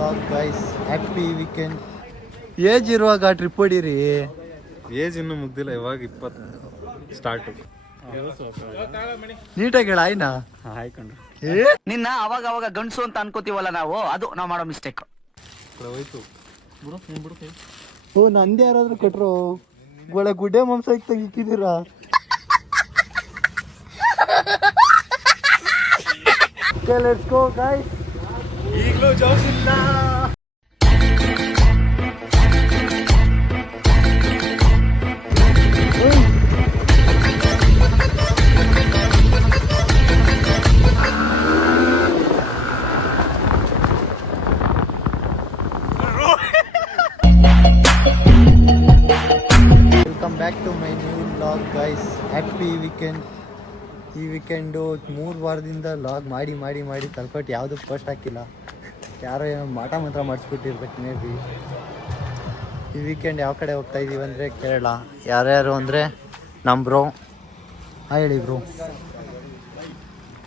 Vlog guys. Happy weekend. Age ಇರುವಾಗ trip ಹೊಡೀರಿ. Age ಇನ್ನೂ ಮುಗ್ದಿಲ್ಲ, ಇವಾಗ 20 ಸ್ಟಾರ್ಟು. ನೀಟಾಗಿ ಹೇಳ ಆಯ್ನಾ ಆಯ್ಕೊಂಡು ನಿನ್ನ ಅವಾಗ ಅವಾಗ ಗಂಡಸು ಅಂತ ಅನ್ಕೋತೀವಲ್ಲ ನಾವು, ಅದು ನಾವು ಮಾಡೋ ಮಿಸ್ಟೇಕ್. ಹೋಯ್ತು ಓ ನಂದಿ ಯಾರಾದ್ರೂ ಕೊಟ್ರು ಒಳ್ಳೆ ಗುಡ್ಡೆ ಮಾಂಸ ತೆಗಿತಿದ್ದೀರಾ. Let's go guys. ಈಗಲೂ ಜೋಶ್ ಇಲ್ಲ. Welcome back to my new vlog guys. Happy weekend. ಈ ವೀಕೆಂಡು 3 ವಾರದಿಂದ ಲಾಗ್ ಮಾಡಿ ಮಾಡಿ ಮಾಡಿ ತಲ್ಪಟ್ಟು ಯಾವುದು ಪೋಸ್ಟ್ ಹಾಕಿಲ್ಲ. ಯಾರೋ ಏನೋ ಮಾಟ ಮಾತ್ರ ಮಾಡಿಸ್ಬಿಟ್ಟಿರ್ಬೇಕು ಮೇ ಬಿ. ಈ ವೀಕೆಂಡ್ ಯಾವ ಕಡೆ ಹೋಗ್ತಾ ಇದ್ದೀವಿ ಅಂದರೆ ಕೇರಳ. ಯಾರ್ಯಾರು ಅಂದರೆ ನಮ್ಮ ಬ್ರೋ. ಹೇಳಿ ಬ್ರೋ.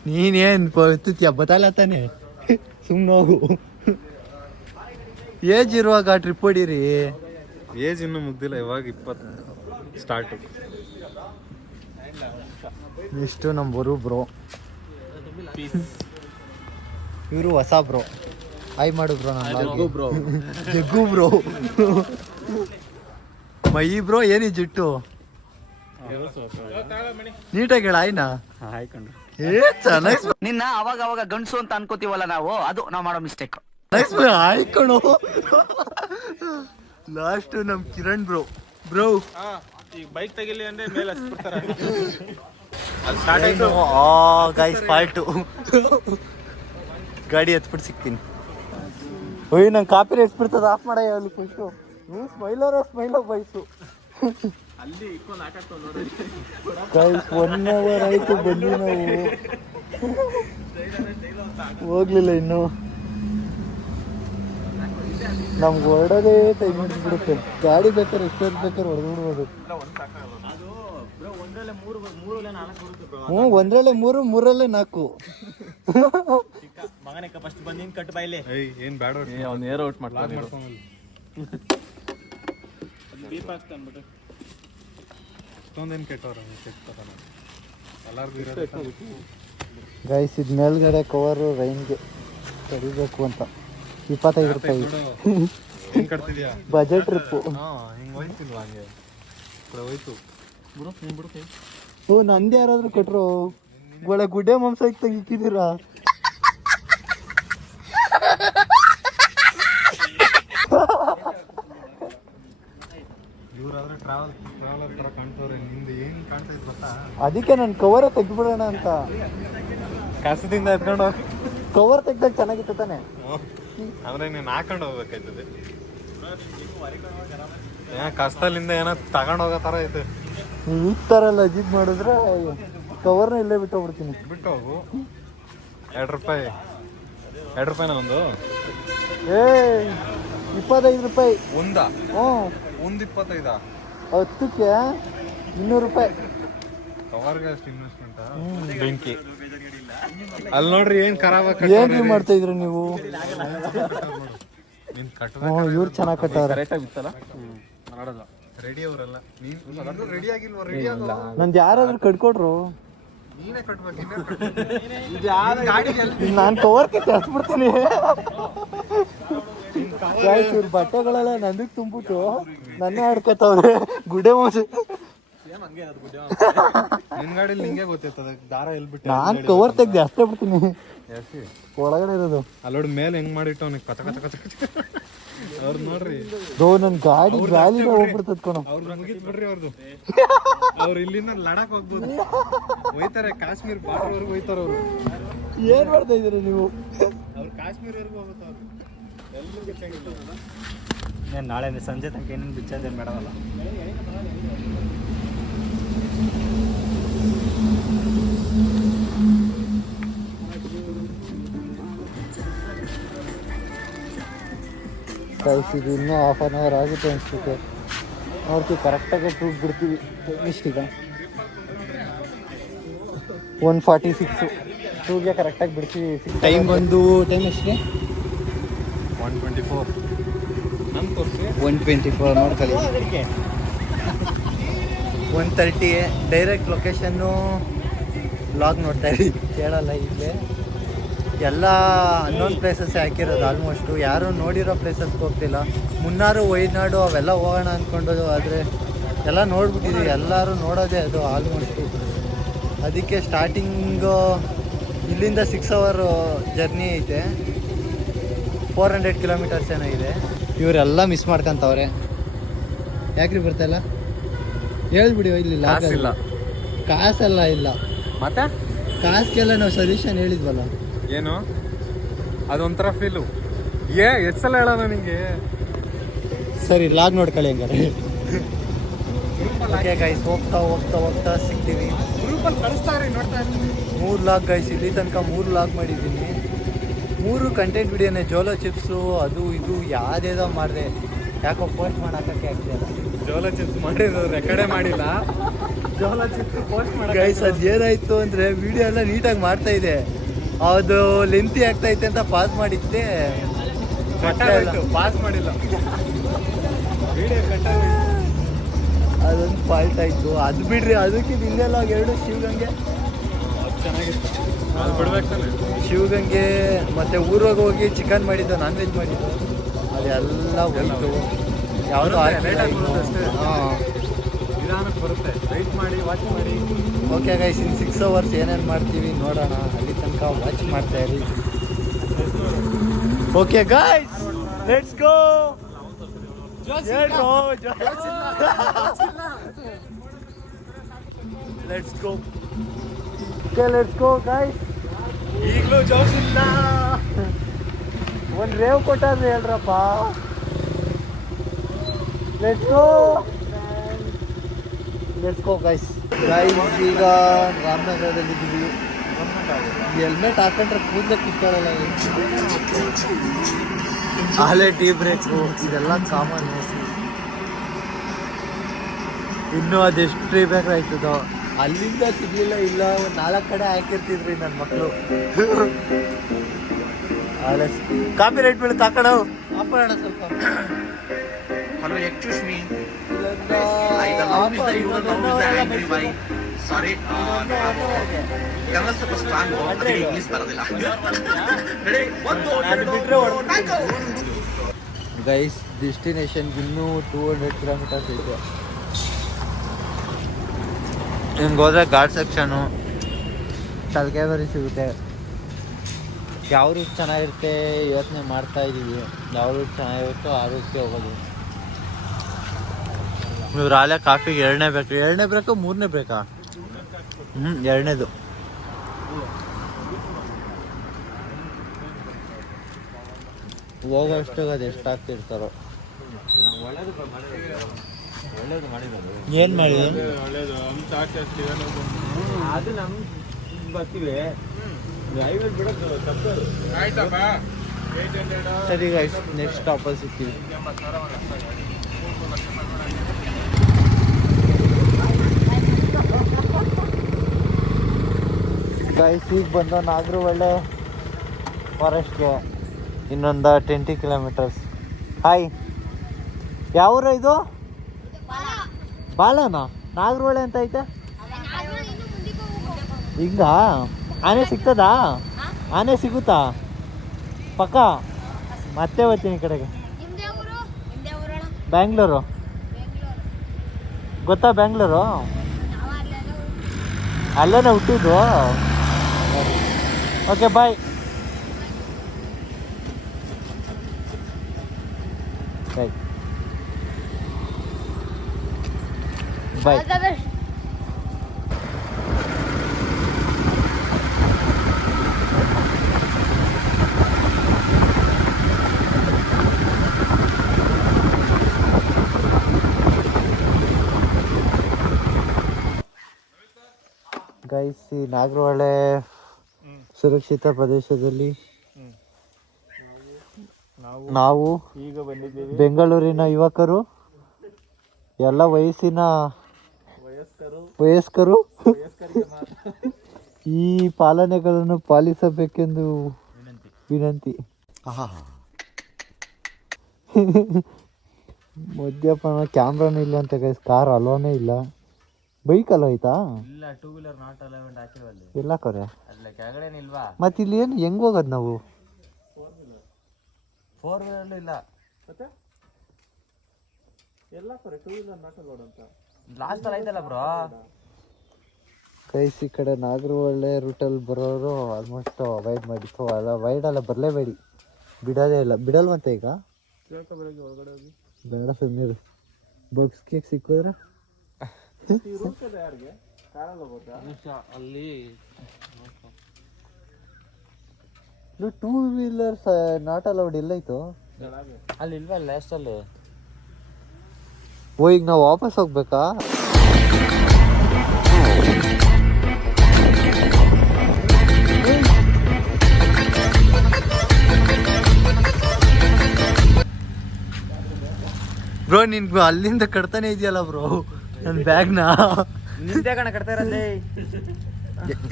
ನೀನೇನು ಎತ್ತುತ್ತೀಯ ಬತ್ತಲ್ಲ ತಾನೆ, ಸುಮ್ಮನೆ ಹೋಗು. ಏಜ್ ಇರುವಾಗ ಟ್ರಿಪ್ ಹೊಡೀರಿ. ಏಜ್ ಇನ್ನೂ ಮುಗ್ದಿಲ್ಲ, ಇವಾಗ 20 ಸ್ಟಾರ್ಟು. ಇಷ್ಟು ನಮ್ಮ ಬರು ಬ್ರೋ. ಇವರು ಹೊಸ ಬ್ರೋ. ಹಾಯ್ ಮಾಡು ಬ್ರೋ. ನಮ್ಮ ಬ್ರೋ ಜಗ್ಗು ಬ್ರೋ. ಮೈ ಬ್ರೋ ಏನಿ ಜಿಟ್ಟು. ನೀಟಾಗಿ ಹೇಳ ಆಯ್ನಾ ಆಯ್ಕೊಂಡು ಚೆನ್ನಾಗಿ ನಿನ್ನ ಅವಾಗ ಅವಾಗ ಗಂಡಸು ಅಂತ ಅನ್ಕೋತೀವಲ್ಲ ನಾವು, ಅದು ನಾವು ಮಾಡೋ ಮಿಸ್ಟೇಕ್. ಆಯ್ಕಣು. ಲಾಸ್ಟ್ ನಮ್ ಕಿರಣ್ ಬ್ರೋ. ಬ್ರೋ ಈಗ ಬೈಕ್ ತೆಗಿಲಿ ಅಂದ್ರೆ ಮೇಲೆ ಹಚ್ಬಿಡ್ತಾರೆ. Guys fault. ಗಾಡಿ ಎತ್ಬಿಟ್ಟು ಸಿಗ್ತೀನಿ. ಓಯ್ ನಂಗೆ ಕಾಪಿ ಎತ್ಬಿಡ್ತದ. ಆಫ್ ಮಾಡ ಅಲ್ಲಿ ಫಸ್ಟು. ಸ್ಮೈಲರ್ ಬೈಸು. ಗೈಸ್ 1 hour ಆಯ್ತು ಬಂದು ನಾವು ಹೋಗ್ಲಿಲ್ಲ ಇನ್ನು. ನಮ್ಗೆ ಹೊರಡೋದೇ ಟೈಮ್ ಹಿಡಿದ್ಬಿಡುತ್ತೆ. ಗಾಡಿ ಬೇಕಾದ್ರೆ ಎಷ್ಟೊತ್ತು ಬೇಕಾದ್ರೆ ಹೊಡೆದ್ಬಿಡ್ಬೋದು. ಒಂದ್ರಲ್ಲೇ 3, 3ರಲ್ಲೇ 4. ಏನ್ ಬ್ಯಾಡ ಅವ್ನು ಏರ್ ಔಟ್ ಮಾಡ್ತಾನೆ. ಇಷ್ಟೊಂದೇನು ಕೆಟ್ಟವ್ರ ಎಲ್ಲರಿಗೂ ಇರೋದು. ಗೈಸ್ ಇದು ಮೇಲ್ಗಡೆ ಕವರು ರೈನ್ಗೆ ತಡಿಬೇಕು ಅಂತ 25 ರೂಪಾಯಿ ಹೆಂಗ್ ಕಟ್ತಿದ್ಯಾ ಬಜೆಟ್ ಟ್ರಿಪ್ಪು. ಹಿಂಗೆ ಹೋಯ್ತಿಲ್ವಾ ಹಂಗೆ ಹೋಯ್ತು. ಓ ನಂದಿ ಯಾರಾದ್ರೂ ಕೊಟ್ರು ಒಳ್ಳೆ ಗುಡ್ಡೆ ಮಾಂಸ ತೆಗಿತಿದ್ದೀರಾ. ಇವ್ರಾದ್ರೆ ಟ್ರಾವೆಲರ್ ಥರ ಕಾಣ್ತವ್ರೆ. ನಿಂದು ಏನು ಕಾಣ್ತಾ ಇತ್ತು ಗೊತ್ತಾ? ಅದಕ್ಕೆ ನಾನು ಕವರೇ ತೆಗ್ದ್ಬಿಡೋಣ ಅಂತ. ಕಸದಿಂದ ಎತ್ಕೊಂಡು ಕವರ್ ತೆಗ್ದಾಗ ಚೆನ್ನಾಗಿತ್ತು ತಾನೆ. ಅಂದ್ರೆ ನೀನು ಹಾಕೊಂಡು ಹೋಗ್ಬೇಕಾಯ್ತದೆ. ಕಷ್ಟಲಿಂದ ಏನೋ ತಗೊಂಡು ಹೋಗೋ ಥರ ಐತೆ. ಈ ಥರ ಎಲ್ಲ ಅಜೀಬ್ ಮಾಡಿದ್ರೆ ಕವರ್ನ ಇಲ್ಲೇ ಬಿಟ್ಟು ಹೋಗ್ಬಿಡ್ತೀನಿ. ಬಿಟ್ಟು ಹೋಗು. 2 ರೂಪಾಯಿನ ಒಂದು 25 ರೂಪಾಯಿ ಒಂದಾ? ಹ್ಞೂ ಒಂದು 25. 10ಕ್ಕೆ 200 ರೂಪಾಯಿ. ಕವರ್ಗೆ ಅಷ್ಟು ಇನ್ವೆಸ್ಟ್ಮೆಂಟ್. ಬೆಂಕಿ ಅಲ್ಲಿ ನೋಡ್ರಿ ಏನ್ ಖರಾಬ್ ಏನ್ರಿ ಮಾಡ್ತಾ ಇದ್ರಿ ನೀವು? ಇವ್ರು ಚೆನ್ನಾಗಿ ಕಟ್ಟವ್ರೆ. ರೆಡಿ ಅವರಲ್ಲ. ನೀನು ರೆಡಿ ಆಗಿಲ್ವಾ? ರೆಡಿ ನಂದು ಯಾರಾದ್ರೂ ಕಟ್ಕೊಡ್ರು. ನೀನೇ ಕಟ್ಬೇಕು. ನಾನು ಕವರ್ ಹಚ್ಬಿಡ್ತೀನಿ. ಇವ್ರ ಬಟ್ಟೆಗಳೆಲ್ಲ ನಂದಕ್ಕೆ ತುಂಬಿಟ್ಟು ನನ್ನೇ ಆಡ್ಕೊತವ್ರೆ ಗುಡ್ಡೆ ಮಾಂಸ. ನಿನ್ ಗಾಡಿಲಿ ನಿಂಗೆ ಗೊತ್ತಿರ್ತದೆ ದಾರ ಎಲ್ಬಿಟ್ಟು. ನಾನು ಕವರ್ ತೆಗ್ದು ಅಷ್ಟೇ ಬಿಡ್ತೀನಿ ಒಳಗಡೆ ಇರೋದು. ಅಲ್ಲೋಡ್ ಮೇಲೆ ಹೆಂಗ್ ಮಾಡಿಟ್ಟು ಅವನಿಗೆ ಕಚ ಕಚ ಕಚ ಅವ್ರು ನೋಡ್ರಿ. ನನ್ ಗಾಡಿ ಗಾಲಿನ ಹೋಗ್ಬಿಡ್ತದ ಕಣ. ಅವ್ರು ಮುಗಿತ್ ಬಿಡ್ರಿ ಅವ್ರದ್ದು. ಅವ್ರು ಇಲ್ಲಿಂದ ಲಡಾಕ್ ಹೋಗ್ಬೋದು. ಹೋಯ್ತಾರೆ ಕಾಶ್ಮೀರ್ ಬಾರ್ಡರ್ವರೆಗೂ ಹೋಯ್ತಾರ ಅವ್ರು. ಏನ್ ಮಾಡ್ತಾ ಇದೀರ ನೀವು? ಅವ್ರು ಕಾಶ್ಮೀರ್ವರೆಗೂ ಹೋಗುತ್ತವ್ರು. ಎಲ್ಲೂ ಬಿಚ್ಚಂಗಿಲ್ಲ. ನಾಳೆ ಸಂಜೆ ತನಕ ಏನೇನು ಬಿಚ್ಚೋದೇನು ಬೇಡವಲ್ಲ. ಇದು ಇನ್ನೂ 1/2 hour ಆಗುತ್ತೆ ಅನಿಸುತ್ತೆ. ನೋಡ್ತೀವಿ ಕರೆಕ್ಟಾಗಿ ಟೂಟ್ ಬಿಡ್ತೀವಿ. ಇಷ್ಟೀಗ 1:46 ಟೂಗೆ ಕರೆಕ್ಟಾಗಿ ಬಿಡ್ತೀವಿ. ಟೈಮ್ ಬಂದು ಟೈಮ್ ಎಷ್ಟಿದೆ? 124 ನನ್ ತೋರಿಸಿ 124 ನೋಡ್ಕೊಳ್ಳಿ. 130 ಡೈರೆಕ್ಟ್ ಲೊಕೇಶನ್ನು ಲಾಗ್ ನೋಡ್ತಾ ಇದ್ದೀವಿ, ಕೇಳಲ್ಲ ಇಲ್ಲೇ ಎಲ್ಲ ಅನ್ನೋನ್ ಪ್ಲೇಸಸ್ಸೇ ಹಾಕಿರೋದು ಆಲ್ಮೋಸ್ಟು. ಯಾರೂ ನೋಡಿರೋ ಪ್ಲೇಸಸ್ಗೆ ಹೋಗ್ತಿಲ್ಲ. ಮುನ್ನಾರು ವೈನಾಡು ಅವೆಲ್ಲ ಹೋಗೋಣ ಅಂದ್ಕೊಂಡು, ಆದರೆ ಎಲ್ಲ ನೋಡ್ಬಿಟ್ಟಿದ್ದೀವಿ. ಎಲ್ಲರೂ ನೋಡೋದೇ ಅದು ಆಲ್ಮೋಸ್ಟು. ಅದಕ್ಕೆ ಸ್ಟಾರ್ಟಿಂಗು ಇಲ್ಲಿಂದ 6 hour ಜರ್ನಿ ಐತೆ, 400 kilometers ಏನೋ ಇದೆ. ಇವರೆಲ್ಲ ಮಿಸ್ ಮಾಡ್ಕೊಂತವ್ರೆ. ಯಾಕ್ರಿ ಬರ್ತಾಯಿಲ್ಲ ಹೇಳ್ಬಿಡಿ. ಇಲ್ಲಿ ಕಾಸಿಲ್ಲ. ಕಾಸೆಲ್ಲ ಇಲ್ಲ, ಮತ್ತೆ ಕಾಸಿಗೆಲ್ಲ ನಾವು ಸೊಲ್ಯೂಷನ್ ಹೇಳಿದ್ವಲ್ಲ. ಏನು ಅದೊಂಥರ ಫೀಲು. ಎಷ್ಟು ಸಲ ಹೇಳೋಣ ನಿಂಗೆ. ಸರಿ ಲಾಗ್ ನೋಡ್ಕೊಳ್ಳಿ ಹಂಗಾರೆ. ಓಕೆ ಗೈಸ್, ಹೋಗ್ತಾ ಹೋಗ್ತಾ ಹೋಗ್ತಾ ಸಿಗ್ತೀವಿ. ಗ್ರೂಪಲ್ಲಿ ಕಳಿಸ್ತಾರೆ, ನೋಡ್ತಾ ಇರ್ತೀನಿ. 3 ಲಾಗ್ ಗೈಸ್, ಇಲ್ಲಿ ತನಕ 3 ಲಾಗ್ ಮಾಡಿದ್ದೀನಿ. 3 ಕಂಟೆಂಟ್ ವಿಡಿಯೋನೇ. ಜೋಲೋ ಚಿಪ್ಸು ಅದು ಇದು ಯಾವುದೇದೋ ಮಾಡಿದೆ, ಯಾಕೋ ಪೋಸ್ಟ್ ಮಾಡೋಕ್ಕೆ ಆಗ್ತಿಲ್ಲ. ಜೋಲ ಚಿಪ್ಸ್ ಮಾಡಿರೋದು ರೆಕಾರ್ಡೇ ಮಾಡಿಲ್ಲ. ಜೋಲ ಚಿಪ್ಸ್ ಪೋಸ್ಟ್ ಮಾಡಿ ಗೈಸ್ ಅದು ಏನಾಯಿತು ಅಂದರೆ ವಿಡಿಯೋ ಎಲ್ಲ ನೀಟಾಗಿ ಮಾಡ್ತಾ ಇದೆ, ಅದು ಲೆಂತಿ ಆಗ್ತೈತೆ ಅಂತ ಪಾಸ್ ಮಾಡಿದ್ದೆ, ಪಾಸ್ ಮಾಡಿಲ್ಲ. ವಿಡಿಯೋ ಕಟ್ಟಾಗೋಯ್ತು. ಅದೊಂದು ಫಾಲ್ಟ್ ಆಯಿತು. ಅದು ಬಿಡ್ರಿ, ಅದಕ್ಕೆ ಹಿಂದೆಲ್ಲ 2 ಶಿವಗಂಗೆ ಚೆನ್ನಾಗಿತ್ತು, ಅದು ಬಿಡ್ಬೇಕಾನೆ. ಶಿವಗಂಗೆ ಮತ್ತು ಊರಿಗೆ ಹೋಗಿ ಚಿಕನ್ ಮಾಡಿದ್ದು, ನಾನ್ ವೆಜ್ ಮಾಡಿದ್ದು, ಅದೆಲ್ಲ ಹೋಯ್ತು. ಯಾವುದೋ ಹಾಂ, ನಿಧಾನಕ್ಕೆ ಬರುತ್ತೆ. ವೆಯ್ಟ್ ಮಾಡಿ, ವಾಚ್ ಮಾಡಿ. ಓಕೆ ಗೈಸ್, ಇನ್ನು 6 hours ಏನೇನು ಮಾಡ್ತೀವಿ ನೋಡೋಣ. ಅಲ್ಲಿ ತನಕ ವಾಚ್ ಮಾಡ್ತಾ ಇರಿ. Okay guys, let's go. Let's go. Okay let's go guys. ಈಗಲೂ ಜೋಶ್ ಇಲ್ಲ. ಒಂದು ರೇವ್ ಕೊಟ್ಟಾದ್ರೆ ಹೇಳ್ರಪ್ಪ. Let's go, let's go guys. Guys ಈಗ ರಾಮನಗರದಲ್ಲಿದ್ದೀವಿ. ಹೆಲ್ಮೆಟ್ ಹಾಕೊಂಡ್ರೆ ಕೂದಲೇ ಕಿತ್ತಾರಲ್ಲ. ಆಲೇ ಟೀ ಬ್ರೇಕು ಇದೆಲ್ಲ ಕಾಮನ್ನು. ಇನ್ನೂ ಅದೆಷ್ಟು ಟೀ ಬ್ರೇಕ್ ಆಯ್ತದೋ. ಅಲ್ಲಿಂದ ಸಿಗಲಿಲ್ಲ, ಇಲ್ಲ ಒಂದು 4 ಕಡೆ ಹಾಕಿರ್ತಿದ್ರಿ ನನ್ನ ಮಕ್ಕಳು. ಕಾಪಿ ರೈಟ್ ಮೇಲೆ ತಾಕಡೋ ಆಪೋಣ ಸ್ವಲ್ಪ. Hello, excuse me. The love is the human, love is the angry boy. Sorry. Kannada ಸ್ವಲ್ಪ ಸ್ಟ್ರಾಂಗ್, ಅದಕ್ಕೆ ಇಂಗ್ಲಿಷ್ ಬರೋದಿಲ್ಲ. ಗೈಸ್, ಡೆಸ್ಟಿನೇಷನ್ಗೆ ಇನ್ನೂ 200 kilometers ಐತೆ. ಹಿಂಗೆ ಹೋದ್ರೆ ಘಾಟ್ ಸೆಕ್ಷನು, ತಲಕಾವೇರಿ ಸಿಗುತ್ತೆ. ಯಾವ ರೂಟ್ ಚೆನ್ನಾಗಿರುತ್ತೆ ಯೋಚನೆ ಮಾಡ್ತಾ ಇದ್ದೀವಿ. ಯಾವ ರೂಟ್ ಚೆನ್ನಾಗಿರುತ್ತೋ ಆ ರೂಟ್ಗೆ ಹೋಗೋದು. ಇವ್ರು ಆಲೇ ಕಾಫಿಗೆ 2ನೇ ಬೇಕು. 2ನೇ ಬ್ರೇಕು 3ನೇ ಬ್ರೇಕಾ? 2ನೇದು. ಹೋಗೋಷ್ಟಾಗ ಅದು ಎಷ್ಟು ಆಗ್ತಿರ್ತಾರೋ. ಏನು ಮಾಡಿದೆ ಅದು ನಮ್ಮ ಬರ್ತೀವಿ. ಸರಿ ಗೈಸ್, ನೆಕ್ಸ್ಟ್ ಸ್ಟಾಪಲ್ಲಿ ಸಿಗ್ತೀವಿ. ಗೈಸ್ ಈಗ ಬಂದು ನಾಗರಹೊಳೆ ಫಾರೆಸ್ಟ್ಗೆ ಇನ್ನೊಂದು 20 kilometers. ಹಾಯ್, ಯಾವ ಊರು ಇದು? ಬಾಲನಾ? ನಾಗರಹೊಳೆ ಅಂತ ಐತೆ. ಹಿಂಗ ಆನೆ ಸಿಗ್ತದಾ? ಆನೆ ಸಿಗುತ್ತಾ ಪಕ್ಕ? ಮತ್ತೆ ಬರ್ತೀನಿ ಈ ಕಡೆಗೆ. ಬ್ಯಾಂಗ್ಳೂರು ಗೊತ್ತಾ? ಬ್ಯಾಂಗ್ಳೂರು ಅಲ್ಲೇನೆ ಹುಟ್ಟಿದ್ದು. Okay bye. ಬಾಯ್ ಬಾಯ್. ಗೈಸ್, ಈ ನಾಗರಹೊಳೆ ಸುರಕ್ಷಿತ ಪ್ರದೇಶದಲ್ಲಿ ನಾವು ಈಗ ಬಂದಿದ್ದೀವಿ. ಬೆಂಗಳೂರಿನ ಯುವಕರು, ಎಲ್ಲ ವಯಸ್ಕರು ಈ ಪಾಲನೆಗಳನ್ನು ಪಾಲಿಸಬೇಕೆಂದು ವಿನಂತಿ. ಮದ್ಯಪಾನ ಕ್ಯಾಮ್ರಾನು ಇಲ್ಲ ಅಂತ ಗೈಸ್, ಕಾರ್ ಅಲೋನೇ ಇಲ್ಲ. ಬೈಕ್ ಅಲೋ ಆಯ್ತಾ? ಇಲ್ಲ, 2 ವೀಲರ್ ನಾಟ್ ಅಲೌಡ್ ಹಾಕಿವಲ್ಲಿ. ಎಲ್ಲ ಕೊರೆ ಅಲ್ಲ ಕೆಳಗಡೆ ಇಲ್ವಾ? ಮತ್ತೆ ಇಲ್ಲಿ ಏನು ಹೆಂಗ್ ಹೋಗೋದು ನಾವು? 4 ವೀಲರ್ ಇಲ್ಲ. ಮತ್ತೆ ಎಲ್ಲ ಕರೆ 2 ವೀಲರ್ ನಾಟ್ ಅಲೌಡ್ ಅಂತ ಲಾಸ್ಟ್ ಅಲ್ಲಿ ಐತಲ್ಲ ಬ್ರೋ. ಗೈಸ್ ಈ ಕಡೆ ನಾಗರಹೊಳೆ ರೂಟಲ್ಲಿ ಬರೋರು ಆಲ್ಮೋಸ್ಟ್ ಅವಾಯ್ಡ್ ಮಾಡಿ. ಅಲ್ಲ ವೈಡ್ ಅಲ್ಲ, ಬರಲೇಬೇಡಿ, ಬಿಡೋದೇ ಇಲ್ಲ. ಬಿಡಲ್ವಂತೆ ಈಗ? ಕೇಳ್ಕೊ ಬೆಳಗ್ಗೆ ಒಳಗಡೆ ಹೋಗಿ. ಬೇಡ ಸುಮ್ಮನೆ ಬಗ್ಸ್ ಕೇಕ್ ಸಿಕ್ಕಿದ್ರೆ ಈ ರೂಲ್ಸ್ ಇದೆ ಯಾರಿಗೆ? ಕಾರಲ್ಲಿ ಹೋಗೋದಾ? ಅಲ್ಲಿ ಟೂ ವೀಲರ್ಸ್ ನಾಟ್ ಅಲೌಡ್ ಎಲ್ಲೈತು? ಕೆಳಗೆ ಅಲ್ಲಿ ಇಲ್ವಾ ಲಾಸ್ಟ್ ಅಲ್ಲಿ? ಓ ಈಗ ನಾವು ವಾಪಸ್ ಹೋಗ್ಬೇಕಾ? ಬ್ರೋ ನಿನ್ಗೆ ಅಲ್ಲಿಂದ ಕಟ್ತಾನೆ ಇದೆಯಲ್ಲ ಬ್ರೋ ನನ್ನ ಬ್ಯಾಗ್ನ. ನಿಂದೆ ಕಣ ಕಟ್ತಾ ಇರೋದೇ.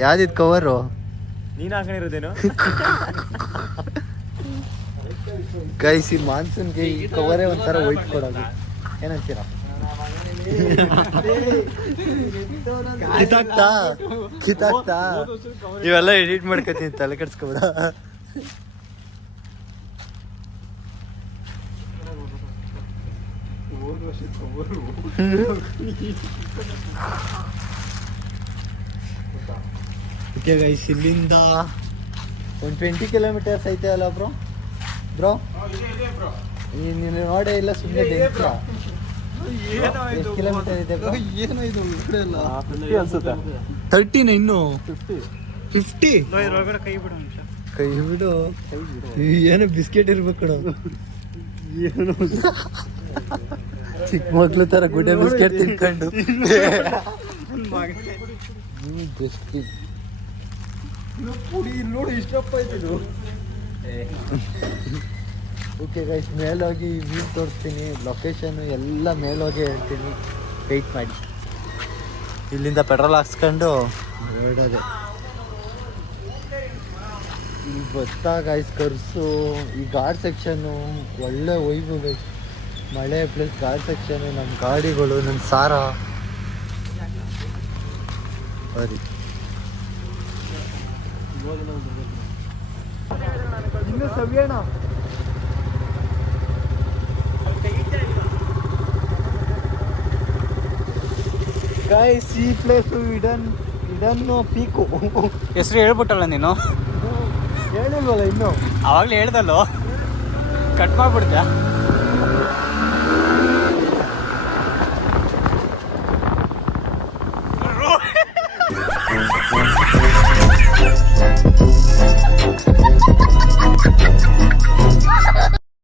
ಯಾವ್ದಿದ್ ಕವರು? ನೀನು ಹಾಕೊಂಡಿರೋದೇನು? ಗೈಸ್ ಈ ಮಾನ್ಸೂನ್ಗೆ ಈ ಕವರೇ ಒಂಥರ ವೈಟ್ ಕೊಡೋದು. ಏನಂತೀರಾ? ಕಿತ್ತಾಕ್ತಾ ಇವೆಲ್ಲ ಎಡಿಟ್ ಮಾಡ್ಕೊತೀನಿ, ತಲೆ ಕೆಡ್ಸ್ಕೊಬೇಡ. ಓಕೆ ಗೈಸ್, ಇಲ್ಲಿಂದ ಒಂದು 20 ಕಿಲೋಮೀಟರ್ಸ್ ಐತೆ ಅಲ್ಲ ಬ್ರೋ? ನೀನು ನೋಡೇ ಇಲ್ಲ, ಸುಮ್ಮನೆ ಎಷ್ಟು ಕಿಲೋಮೀಟರ್ ಇದೆ? ಏನೋ ಇದು ಇಲ್ಲ 50 ಅನ್ಸುತ್ತೆ. 30 ಇನ್ನು 50. ಕೈ ಬಿಡು ನಿಮಿಷ. ಕೈ ಬಿಡು, ಏನೋ ಬಿಸ್ಕೆಟ್ ಇರ್ಬೇಕು ನೋಡು. ಏನು ಚಿಕ್ಕ ಮಕ್ಳು ತರ ಗುಡ್ಡೆ ಬಿಸ್ಕೆಟ್ ತಿನ್ಕೊಂಡು ಪುಡಿ ನೋಡಿ ಇಷ್ಟಪ್ಪ ಇದು. ಓಕೆ ಗೈಸ್, ಮೇಲೋಗಿ ವ್ಯೂ ತೋರಿಸ್ತೀನಿ, ಲೊಕೇಶನು ಎಲ್ಲ ಮೇಲೋಗಿ ಹೇಳ್ತೀನಿ, ವೆಯ್ಟ್ ಮಾಡಿ. ಇಲ್ಲಿಂದ ಪೆಟ್ರೋಲ್ ಹಾಕ್ಸ್ಕೊಂಡು ಹೊರಡೋದೆ. ಇಲ್ಲಿ ಗೊತ್ತಾ ಗೈಸ್, ಕರ್ಸು ಈ ಘಾಟ್ ಸೆಕ್ಷನ್ನು ಒಳ್ಳೆ ಒಯ್ವು ಗೈಸ್. ಮಳೆ ಪ್ಲಸ್ ಘಾಟ್ ಸೆಕ್ಷನ್ನು, ನಮ್ಮ ಗಾಡಿಗಳು, ನನ್ನ ಸಾರ ಸರಿ. ಇನ್ನು ಸವಿಯೋಣ. ಗೈಸ್ ಈ ಪ್ಲೇಸು ಇಡನ್ ಪೀಕು. ಹೆಸರು ಹೇಳ್ಬಿಟ್ಟಲ್ಲ ನೀನು? ಹೇಳಿಲ್ವಲ್ಲ ಇನ್ನು? ಅವಾಗಲೇ ಹೇಳ್ದಲ್ಲೋ, ಕಟ್ ಮಾಡ್ಬಿಡ್ತೀಯ.